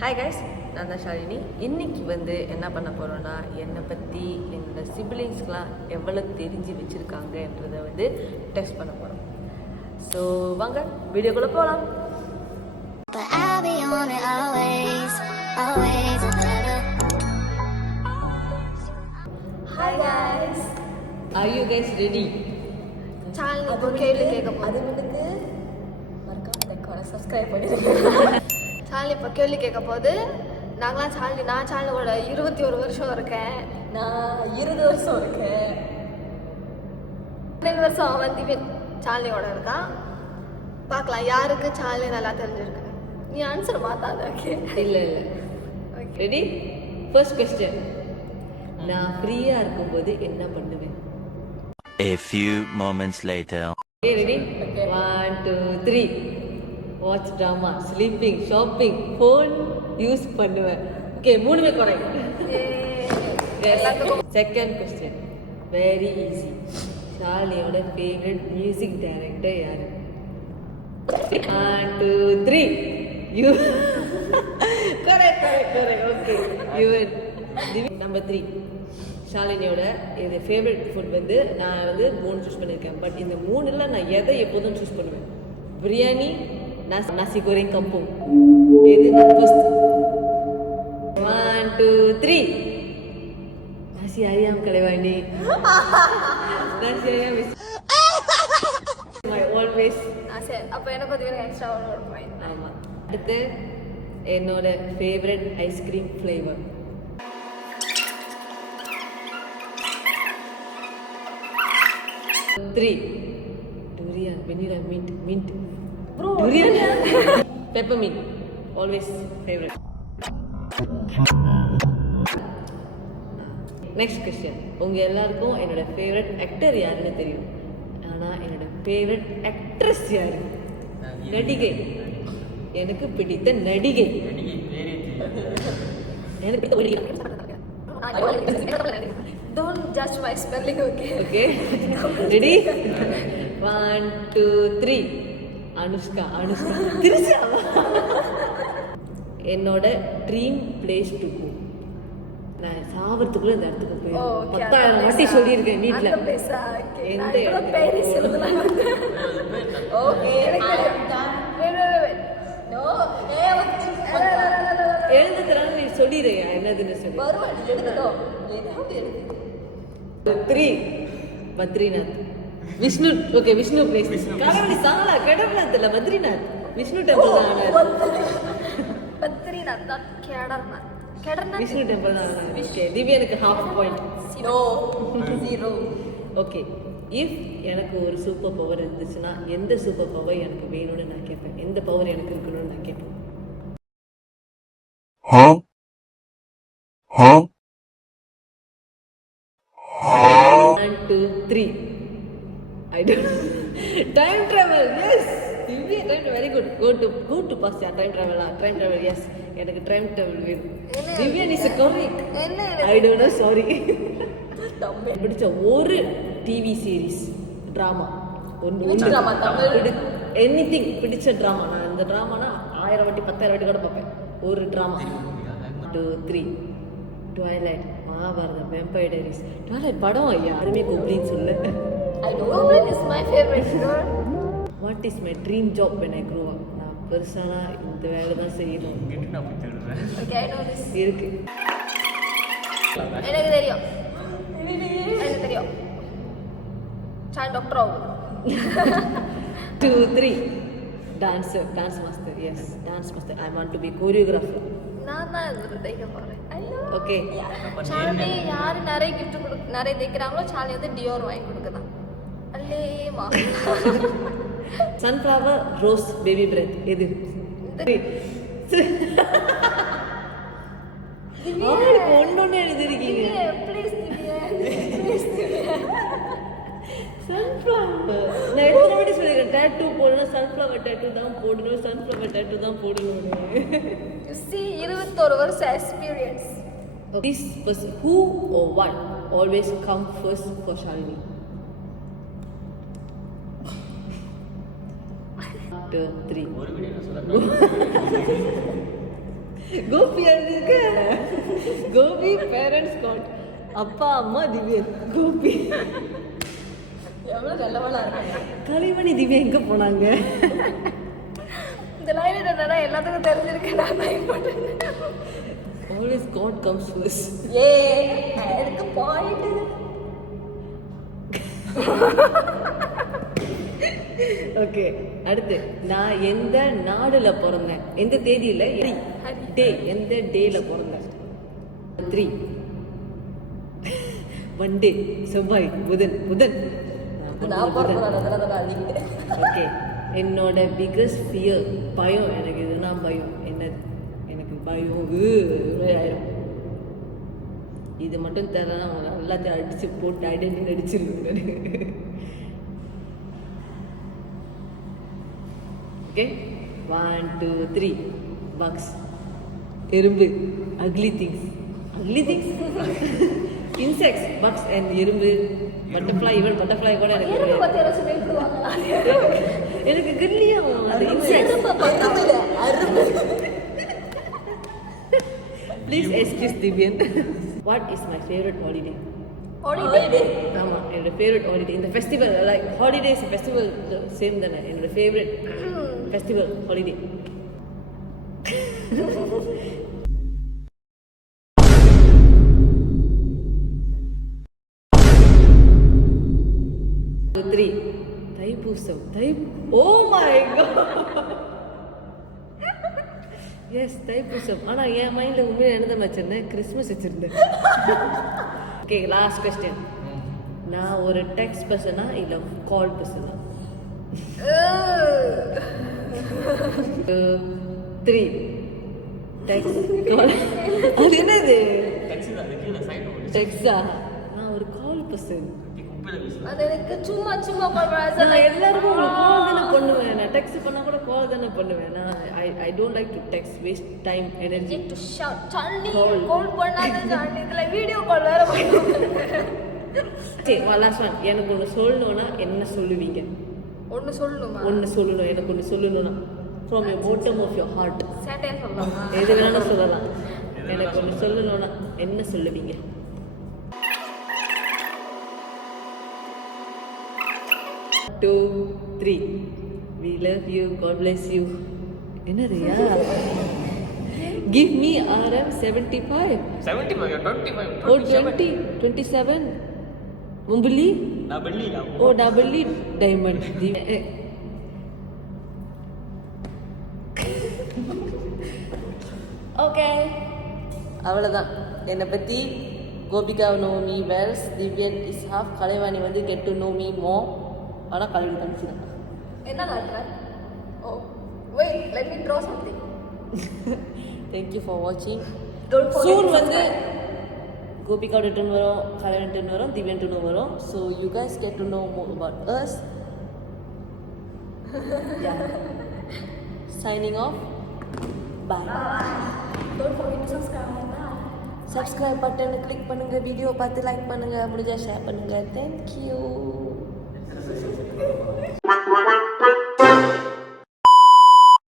Hi guys, நான் தான் ஷாலினி. இன்னைக்கு என்ன பண்ண போகிறோன்னா, என்னை பற்றி என்னோடய சிப்ளிங்ஸ்லாம் எவ்வளோ தெரிஞ்சு வச்சுருக்காங்கன்றதை டெஸ்ட் பண்ண போகிறோம். ஸோ வாங்க வீடியோக்குள்ளே போகலாம். Hi guys, are you guys ready? Channel இப்போ கேள்வி கேட்க போகுது. சப்ஸ்கிரைப் பண்ணிடுங்க. சேனல் இப்போ கேள்வி கேட்க போது. நான் சேனலோட 21 வருஷம் இருக்கேன். நான் 20 வருஷம் இருக்கேன். 2 வருஷம் அவன் திவ்யன் சேனலோட இருக்கான். பார்க்கலாம் யாருக்கு சேனல் நல்லா தெரிஞ்சிருக்கு. நீ ஆன்சர் மாத்தாத. ஓகே, இல்லை ரெடி? ஃபர்ஸ்ட் கொஸ்டின், நான் ஃப்ரீயாக இருக்கும்போது என்ன பண்ணுவேன்? A few moments later. Okay, ready? Okay. 1, 2, 3. Watch drama, sleeping, shopping, phone use பண்ணுவேன். Okay, மூணுமே correct. Second question, very easy. ஷாலியோட favorite music director யாரு? 1, 2, 3. You. Correct. Okay. You win. Number 3. ஷாலினியோட இது favourite food நான் 3 சூஸ் பண்ணியிருக்கேன். But இந்த 3ல் நான் எதை எப்போதும் சூஸ் பண்ணுவேன்? Biryani, nasi goreng kampung. எது first? 1, 2, 3. nasi ayam Kalaivani. nasi ayam is my always. சரி, அப்போ எனக்கு கொஞ்சம் எக்ஸ்ட்ரா ஒரு பாயிண்ட். ஆமாம். அடுத்து என்னோட favourite ice cream flavour. 3. Durian, vanilla, mint. Bro, durian. Peppermint, always favorite. Next question. உங்க எல்லாருக்கும் என்னோட ஃபேவரட் ஆக்டர் யாருன்னு தெரியும். ஆனா என்னோட ஃபேவரட் ஆக்ட்ரஸ் யாரு? நடிகை. எனக்கு பிடித்த நடிகை. எனக்கு பிடித்த நடிகை. Don't judge my spelling, okay? Okay. Ready? 1, 2, 3. Anushka. திருச்சா. என்னோட ட்ரீம் பிளேஸ் டு கோ. நான் சாவறதுக்குள்ள இந்த இடத்துக்கு போய் 10,000 வாட்டி சொல்லியிருக்கேன் வீட்டில். எந்த எழுந்து தராங்க, நீ சொல்லிடுறியா என்னதுன்னு சொல்லி. 3. பத்ரிநாத். விஷ்ணு. Okay, Vishnu place. கடவுளி சாலா கடவுளாத் இல்ல, பத்ரிநாத். விஷ்ணு டெம்பிள் தான். பத்ரிநாத் தான். கேடர்நாத். விஷ்ணு டெம்பிள் தான். ஓகே, திவ்யானுக்கு ½ பாயிண்ட். 0. ஓகே, இஃப் எனக்கு ஒரு சூப்பர் பவர் இருந்துச்சுன்னா எந்த சூப்பர் பவர் எனக்கு வேணும்னு நான் கேட்பேன். எந்த பவர் எனக்கு இருக்கணும்னு நான் கேட்பேன். 1, 2, 3. I don't know. Time travel. Yes. Divya, time travel. Very good. Go to past. Yeah, time travel. Time travel. Yes. எனக்கு time travel வேணும். Divya is correct. I don't know. Sorry. பிடிச்ச ஒரு டிவி சீரிஸ், டிராமா, எனிதிங் பிடிச்ச drama. நான் இந்த டிராமானா 1000 வாட்டி 10,000 வாட்டி கூட பார்ப்பேன். ஒரு drama. 2, 3. Twilight, Mahabharatham, vampire diaries. Twilight படம் யாருமே கோப்ளின்னு சொல்ல. Goblin is my favorite girl. What is my dream job when I grow up? நான் பெருசானா இந்த வேலை தான் செய்யணும். Okay, I know this. இருக்கு. எனக்கு தெரியும். சான் டாக்டர் ஆகும். 2, 3. Dance master. Yes, dance master. I want to be choreographer. நான் தான் இது தைக்க போறேன். ஓகே, சாலி யாரு நிறைய கிஃப்ட் நிறைய தைக்கிறாங்களோ சாலி டியோர் வாங்கி கொடுக்குதான். அல்லேமா. Sunflower, rose, baby breath. எது? ஒன்னொன்னு எழுதிருக்கீங்க. சன்ஃப்ளவர். நான் எத்தனை வாட்டி சொல்லிருக்கேன், டேட்டூ போடணும், சன்ஃப்ளவர் டேட்டூ தான் போடணும், சன்ஃப்ளவர் டேட்டூ தான் போடணும். 21 வருஷம் experience. This person, who or what always come first for Shalini? 2, 3. Gopi இருக்க கோபி பேரண்ட்ஸ் காட் அப்பா அம்மா திவ்யன் கோபி எவ்வளோ நல்லவனா இருக்காங்க. கலைமணி திவ்யா எங்க போனாங்க? இந்த லைன் என்னன்னா எல்லாத்துக்கும் தெரிஞ்சிருக்கு. நான் லைன் போட்டேன். Always God comes first. எனக்கு பாயிண்ட். ஓகே, அடுத்து நான் எந்த நாடுல பிறந்தேன், எந்த தேதியில, டே, எந்த டேல பிறந்தேன்? 3 மண்டே, செவ்வாய், புதன். நான் பிறந்தேன். ஓகே, என்னோட பிகஸ்ட் ஃபியர் பயம். எனக்கு இதுனா பயம். என்னது? எனக்கு பயம் ஆயிரும். இது மட்டும் தரேன்னா எல்லாத்தையும் அடிச்சு போட்டு ஐடென்டி அடிச்சிருக்கேன். Okay, 1 2 3 bugs. எறும்பு, ugly things. Insects, bugs and எறும்பு, butterfly. even butterfly கூட எனக்கு எறும்பு பத்தி யாராச்சும் பேசுவாங்களா? எனக்கு கில்லியும் அந்த insects. Please excuse Divyan. What is my favorite holiday? Holiday. ஆமா, என்னோட ஃபேவரட் ஹாலிடே. இந்த festival like holidays festival same தானே. என்னோட favourite festival holiday. Three Thaipusam. Oh my god, yes Thaipusam. ஆனால் என் மைண்டில் உண்மையாக என்ன தான் வச்சிருந்தேன், கிறிஸ்மஸ் வச்சிருந்தேன். Okay, last question. நான் ஒரு டெக்ஸ்ட் பர்சனா இல்லை கால் பர்சனா? 3 டெக்ஸ்ட் கால். அது என்னது டெக்ஸ்டா? நான் ஒரு கால் பர்சன். அது எனக்கு சும்மா கால் நான் எல்லாருக்கும் உங்களுக்கு கால் தானே பண்ணுவேன். நான் டெக்ஸ்ட் பண்ணா கூட கால் தானே பண்ணுவேன். நான் I don't like to text, waste time, energy. To shot Sandy call பண்ணாத சாண்டி. இதுல வீடியோ கால் வேற பண்ணுவேன். சரி, லாஸ்ட் ஒன். எனக்கு ஒன்று சொல்லணும்னா என்ன சொல்லுவீங்க? ஒன்னு சொல்லணுமா? ஒன்று சொல்லணும், எனக்கு ஒன்று சொல்லணும்னா from your bottom of your heart. சேட்டையா சொல்லலாமா? எது வேணாலும் சொல்லலாம். எனக்கு ஒன்று சொல்லணும்னா என்ன சொல்லுவீங்க? Two, 3. We love you. God bless you. என்னதுயா? Give me RM 75. 75 25 Oh 20 27. Mumbili? Double Oh double diamond. Okay, அவ்வளோதான். என்னை பற்றி Gopika know me well. Divyan is half. Kalaivani வந்து get to know me more. ஆனால் கல்வி கன்ஃபியூன். என்ன காட்டுற? ஓ wait, let me draw something. Thank you for watching. Don't forget Soon to வந்து subscribe. Gopika return வரும், கலை ரிட்டர்ன் வரும், திவ்யன் ரிட்டர்ன் வரும். So you guys get to know more about us. Yeah. Signing off. Bye. Don't forget to subscribe. Subscribe பட்டனை click பண்ணுங்க, video பார்த்து like பண்ணுங்க, முடிஞ்சா share பண்ணுங்க. Thank you.